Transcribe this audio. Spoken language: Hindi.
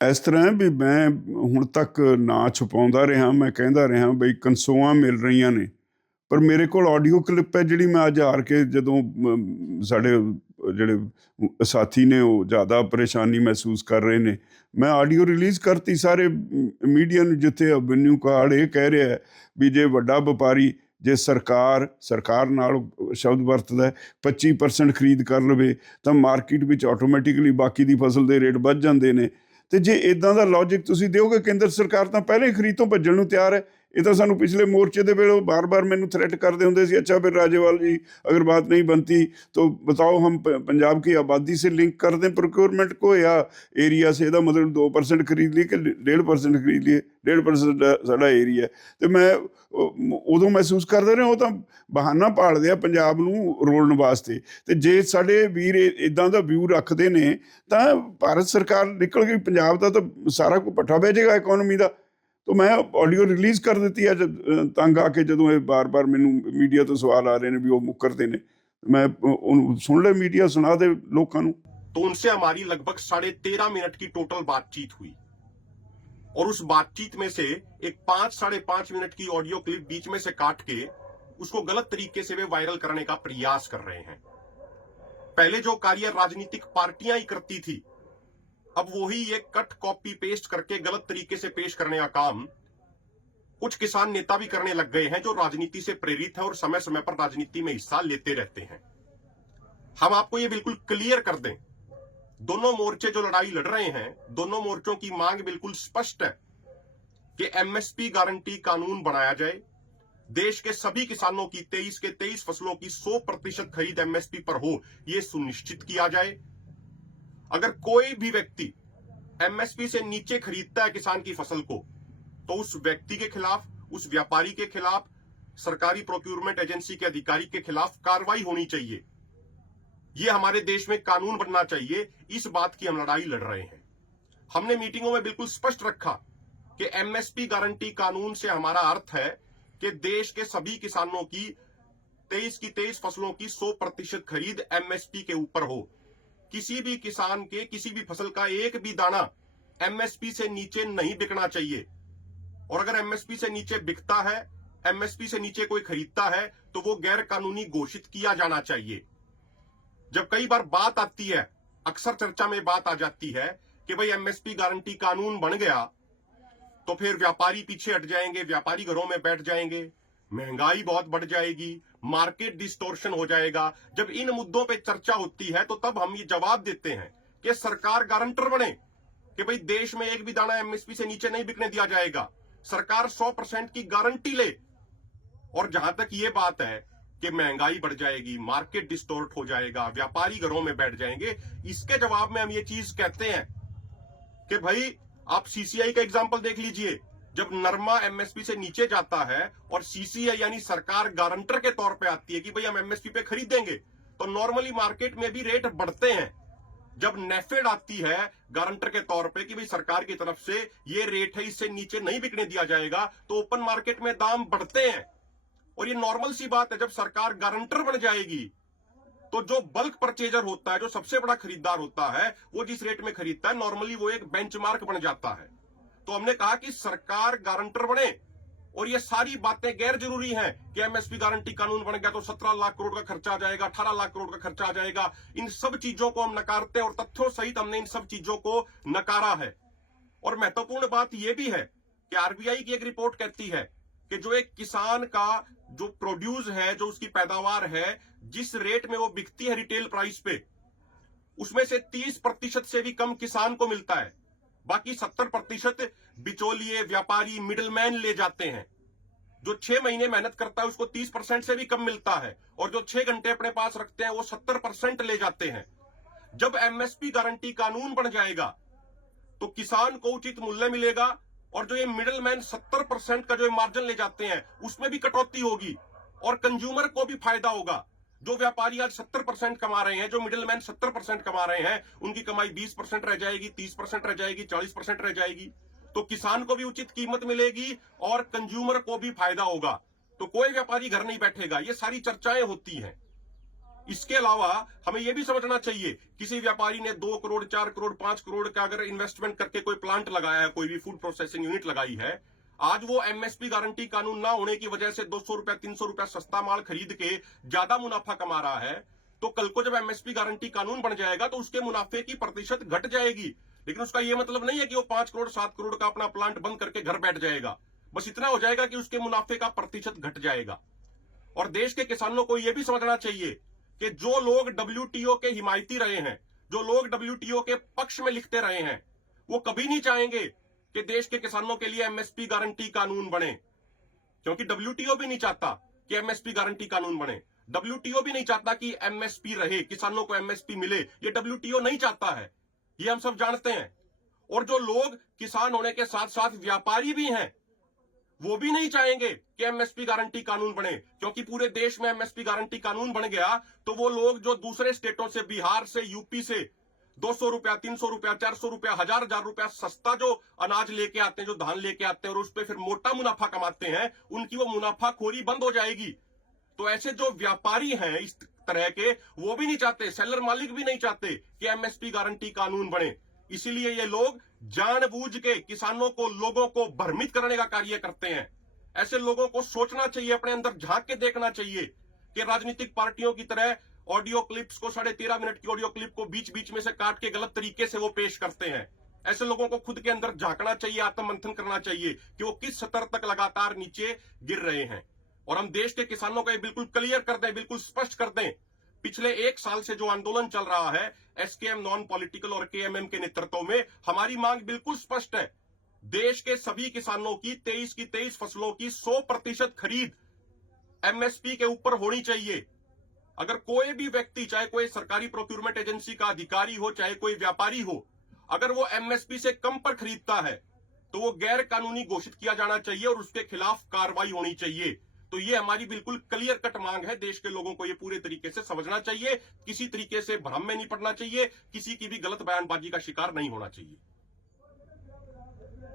ਇਸ ਤਰ੍ਹਾਂ ਹੈ ਵੀ ਮੈਂ ਹੁਣ ਤੱਕ ਨਾ ਛੁਪਾਉਂਦਾ ਰਿਹਾ, ਮੈਂ ਕਹਿੰਦਾ ਰਿਹਾ ਬਈ ਕਨਸੋਆਂ ਮਿਲ ਰਹੀਆਂ ਨੇ, ਪਰ ਮੇਰੇ ਕੋਲ ਆਡੀਓ ਕਲਿੱਪ ਹੈ ਜਿਹੜੀ ਮੈਂ ਅੱਜ ਹਾਰ ਕੇ ਜਦੋਂ ਸਾਡੇ ਜਿਹੜੇ ਸਾਥੀ ਨੇ ਉਹ ਜ਼ਿਆਦਾ ਪਰੇਸ਼ਾਨੀ ਮਹਿਸੂਸ ਕਰ ਰਹੇ ਨੇ, ਮੈਂ ਆਡੀਓ ਰਿਲੀਜ਼ ਕਰਤੀ ਸਾਰੇ ਮੀਡੀਆ ਨੂੰ, ਜਿੱਥੇ ਅਬਨਿਊ ਕਾਰਡ ਇਹ ਕਹਿ ਰਿਹਾ ਹੈ ਵੀ ਜੇ ਵੱਡਾ ਵਪਾਰੀ, ਜੇ ਸਰਕਾਰ ਨਾਲ ਸ਼ਬਦ ਵਰਤਦਾ 25% ਖਰੀਦ ਕਰ ਲਵੇ ਤਾਂ ਮਾਰਕੀਟ ਵਿੱਚ ਆਟੋਮੈਟਿਕਲੀ ਬਾਕੀ ਦੀ ਫਸਲ ਦੇ ਰੇਟ ਵੱਧ ਜਾਂਦੇ ਨੇ। ਤੇ ਜੇ ਇਦਾਂ ਦਾ ਲੌਜਿਕ ਤੁਸੀਂ ਦਿਓਗੇ, ਕੇਂਦਰ ਸਰਕਾਰ ਤਾਂ ਪਹਿਲਾਂ ਹੀ ਖਰੀਦ ਤੋਂ ਭੱਜਣ ਨੂੰ ਤਿਆਰ ਹੈ। ਇਹ ਤਾਂ ਸਾਨੂੰ ਪਿਛਲੇ ਮੋਰਚੇ ਦੇ ਵੇਲੇ ਬਾਰ-बार ਮੈਨੂੰ थ्रेट करते होंगे सी, अच्छा फिर राजेवाल जी अगर बात नहीं बनती तो बताओ हम पंजाब की आबादी से लिंक कर दें प्रोक्योरमेंट को, या एरिया से, ਇਹਦਾ ਮਤਲਬ 2% ਖਰੀਦ ਲਈ ਕਿ 1.5% ਖਰੀਦ ਲਈਏ, 1.5% ਸਾਡਾ ਏਰੀਆ। ਤੇ ਮੈਂ ਉਦੋਂ ਮਹਿਸੂਸ ਕਰਦਾ ਰਿਹਾ ਉਹ ਤਾਂ ਬਹਾਨਾ ਭਾਲਦੇ ਆ ਪੰਜਾਬ ਨੂੰ ਰੋਲਣ ਵਾਸਤੇ। ਤੇ ਜੇ ਸਾਡੇ ਵੀਰ ਇਦਾਂ ਦਾ ਵਿਊ ਰੱਖਦੇ ਨੇ ਤਾਂ ਭਾਰਤ ਸਰਕਾਰ ਨਿਕਲ ਗਈ, ਪੰਜਾਬ ਦਾ ਤਾਂ ਸਾਰਾ ਕੁਝ ਪੱਠਾ ਬਹਿ ਜਾਏਗਾ ਇਕਨੋਮੀ ਦਾ। तो मैं ऑडियो रिलीज़ कर दी है तंग आके, जो बार बार मैनू मीडिया तो सवाल आ रहे हैं भी वो मुकरते हैं, मैं सुन ले मीडिया सुना दे लोगों को। तो उनसे हमारी लगभग 13.5 मिनट की टोटल बातचीत हुई और उस बातचीत में से एक 5-5.5 मिनट की ऑडियो क्लिप बीच में से काट के उसको गलत तरीके से वे वायरल करने का प्रयास कर रहे हैं। पहले जो कार्य राजनीतिक पार्टियां ही करती थी, अब वही ये कट कॉपी पेस्ट करके गलत तरीके से पेश करने का काम कुछ किसान नेता भी करने लग गए हैं, जो राजनीति से प्रेरित है और समय समय पर राजनीति में हिस्सा लेते रहते हैं। हम आपको ये बिल्कुल क्लियर कर दें, दोनों मोर्चे जो लड़ाई लड़ रहे हैं, दोनों मोर्चों की मांग बिल्कुल स्पष्ट है कि एमएसपी गारंटी कानून बनाया जाए, देश के सभी किसानों की 23 के 23 फसलों की 100% खरीद एमएसपी पर हो, यह सुनिश्चित किया जाए। अगर कोई भी व्यक्ति एमएसपी से नीचे खरीदता है किसान की फसल को, तो उस व्यक्ति के खिलाफ, उस व्यापारी के खिलाफ, सरकारी प्रोक्योरमेंट एजेंसी के अधिकारी के खिलाफ कार्रवाई होनी चाहिए। यह हमारे देश में कानून बनना चाहिए। इस बात की हम लड़ाई लड़ रहे हैं। हमने मीटिंगों में बिल्कुल स्पष्ट रखा कि एमएसपी गारंटी कानून से हमारा अर्थ है कि देश के सभी किसानों की 23 की 23 फसलों की 100% खरीद एमएसपी के ऊपर हो। किसी भी किसान के किसी भी फसल का एक भी दाना एमएसपी से नीचे नहीं बिकना चाहिए, और अगर एमएसपी से नीचे बिकता है, एमएसपी से नीचे कोई खरीदता है, तो वो गैर कानूनी घोषित किया जाना चाहिए। जब कई बार बात आती है, अक्सर चर्चा में बात आ जाती है कि भाई एमएसपी गारंटी कानून बन गया तो फिर व्यापारी पीछे हट जाएंगे, व्यापारी घरों में बैठ जाएंगे, महंगाई बहुत बढ़ जाएगी, मार्केट डिस्टोर्शन हो जाएगा। जब इन मुद्दों पे चर्चा होती है तो तब हम ये जवाब देते हैं कि सरकार गारंटर बने कि भाई देश में एक भी दाना एमएसपी से नीचे नहीं बिकने दिया जाएगा। सरकार 100% की गारंटी ले। और जहां तक ये बात है कि महंगाई बढ़ जाएगी, मार्केट डिस्टोर्ट हो जाएगा, व्यापारी घरों में बैठ जाएंगे, इसके जवाब में हम ये चीज कहते हैं कि भाई आप सीसीआई का एग्जाम्पल देख लीजिए। जब नरमा एमएसपी से नीचे जाता है और सीसीआई यानी सरकार गारंटर के तौर पे आती है कि भाई हम एमएसपी पे खरीदेंगे, तो नॉर्मली मार्केट में भी रेट बढ़ते हैं। जब नेफेड आती है गारंटर के तौर पे कि भाई सरकार की तरफ से ये रेट है, इससे नीचे नहीं बिकने दिया जाएगा, तो ओपन मार्केट में दाम बढ़ते हैं। और ये नॉर्मल सी बात है। जब सरकार गारंटर बन जाएगी तो जो बल्क परचेजर होता है, जो सबसे बड़ा खरीदार होता है, वो जिस रेट में खरीदता है, नॉर्मली वो एक बेंचमार्क बन जाता है। तो हमने कहा कि सरकार गारंटर बने, और ये सारी बातें गैर जरूरी हैं कि एमएसपी गारंटी कानून बन गया तो 17 लाख करोड़ का खर्चा आ जाएगा, 18 लाख करोड़ का खर्चा आ जाएगा। इन सब चीजों को हम नकारते हैं और तथ्यों सहित हमने इन सब चीजों को नकारा है। और महत्वपूर्ण बात यह भी है कि आरबीआई की एक रिपोर्ट कहती है कि जो एक किसान का जो प्रोड्यूस है, जो उसकी पैदावार है, जिस रेट में वो बिकती है रिटेल प्राइस पे, उसमें से 30% से भी कम किसान को मिलता है। बाकी 70% बिचौलिए, व्यापारी, मिडलमैन ले जाते हैं। जो 6 महीने मेहनत करता है उसको 30% से भी कम मिलता है, और जो 6 घंटे अपने पास रखते हैं वो 70% ले जाते हैं। जब एमएसपी गारंटी कानून बन जाएगा तो किसान को उचित मूल्य मिलेगा, और जो ये मिडलमैन 70% का जो मार्जिन ले जाते हैं उसमें भी कटौती होगी, और कंज्यूमर को भी फायदा होगा। जो व्यापारी आज 70% कमा रहे हैं, जो मिडिलमैन 70% कमा रहे हैं, उनकी कमाई 20% रह जाएगी, 30% रह जाएगी, 40% रह जाएगी। तो किसान को भी उचित कीमत मिलेगी और कंज्यूमर को भी फायदा होगा। तो कोई व्यापारी घर नहीं बैठेगा। ये सारी चर्चाएं होती हैं। इसके अलावा हमें यह भी समझना चाहिए, किसी व्यापारी ने 2 करोड़ 4 करोड़ 5 करोड़ का अगर इन्वेस्टमेंट करके कोई प्लांट लगाया है, कोई भी फूड प्रोसेसिंग यूनिट लगाई है, आज वो एमएसपी गारंटी कानून ना होने की वजह से 200 रुपया 300 रुपया सस्ता माल खरीद के ज्यादा मुनाफा कमा रहा है, तो कल को जब एमएसपी गारंटी कानून बन जाएगा तो उसके मुनाफे की प्रतिशत घट जाएगी। लेकिन उसका यह मतलब नहीं है कि वो 5 करोड़ 7 करोड़ का अपना प्लांट बंद करके घर बैठ जाएगा। बस इतना हो जाएगा कि उसके मुनाफे का प्रतिशत घट जाएगा। और देश के किसानों को यह भी समझना चाहिए कि जो लोग डब्ल्यूटीओ के हिमायती रहे हैं, जो लोग डब्ल्यूटीओ के पक्ष में लिखते रहे हैं, वो कभी नहीं चाहेंगे कि देश के किसानों के लिए एमएसपी गारंटी कानून बने, क्योंकि डब्ल्यूटीओ भी नहीं चाहता कि एमएसपी गारंटी कानून बने। डब्ल्यूटीओ भी नहीं चाहता कि एमएसपी रहे, किसानों को एमएसपी मिले। ये डब्ल्यूटीओ नहीं चाहता है, ये हम सब जानते हैं। और जो लोग किसान होने के साथ साथ व्यापारी भी हैं, वो भी नहीं चाहेंगे कि एमएसपी गारंटी कानून बने, क्योंकि पूरे देश में एमएसपी गारंटी कानून बन गया तो वो लोग जो दूसरे स्टेटों से, बिहार से, यूपी से 200 रुपया 300 रुपया 400 रुपया 1000 रुपया सस्ता जो अनाज लेके आते हैं, जो धान लेके आते हैं और उस पर फिर मोटा मुनाफा कमाते हैं, उनकी वो मुनाफाखोरी बंद हो जाएगी। तो ऐसे जो व्यापारी हैं इस तरह के, वो भी नहीं चाहते, सेलर मालिक भी नहीं चाहते कि एमएसपी गारंटी कानून बने। इसीलिए ये लोग जानबूझ के किसानों को, लोगों को भ्रमित करने का कार्य करते हैं। ऐसे लोगों को सोचना चाहिए, अपने अंदर झांक के देखना चाहिए कि राजनीतिक पार्टियों की तरह ऑडियो क्लिप्स को 13.5 मिनट की ऑडियो क्लिप को बीच बीच में से काट के गलत तरीके से वो पेश करते हैं। ऐसे लोगों को खुद के अंदर झांकना चाहिए, आत्ममंथन करना चाहिए कि वो किस स्तर तक लगातार नीचे गिर रहे हैं। और हम देश के किसानों को ये बिल्कुल क्लियर कर दें, बिल्कुल स्पष्ट कर दें, पिछले 1 साल से जो आंदोलन चल रहा है एसकेएम नॉन पॉलिटिकल और केएमएम के नेतृत्व में, हमारी मांग बिल्कुल स्पष्ट है। देश के सभी किसानों की 23 फसलों की 100% खरीद एमएसपी के ऊपर होनी चाहिए। अगर कोई भी व्यक्ति, चाहे कोई सरकारी प्रोक्यूरमेंट एजेंसी का अधिकारी हो, चाहे कोई व्यापारी हो, अगर वो एमएसपी से कम पर खरीदता है तो वो गैर कानूनी घोषित किया जाना चाहिए और उसके खिलाफ कार्रवाई होनी चाहिए। तो ये हमारी बिल्कुल क्लियर कट मांग है। देश के लोगों को ये पूरे तरीके से समझना चाहिए, किसी तरीके से भ्रम में नहीं पड़ना चाहिए, किसी की भी गलत बयानबाजी का शिकार नहीं होना चाहिए।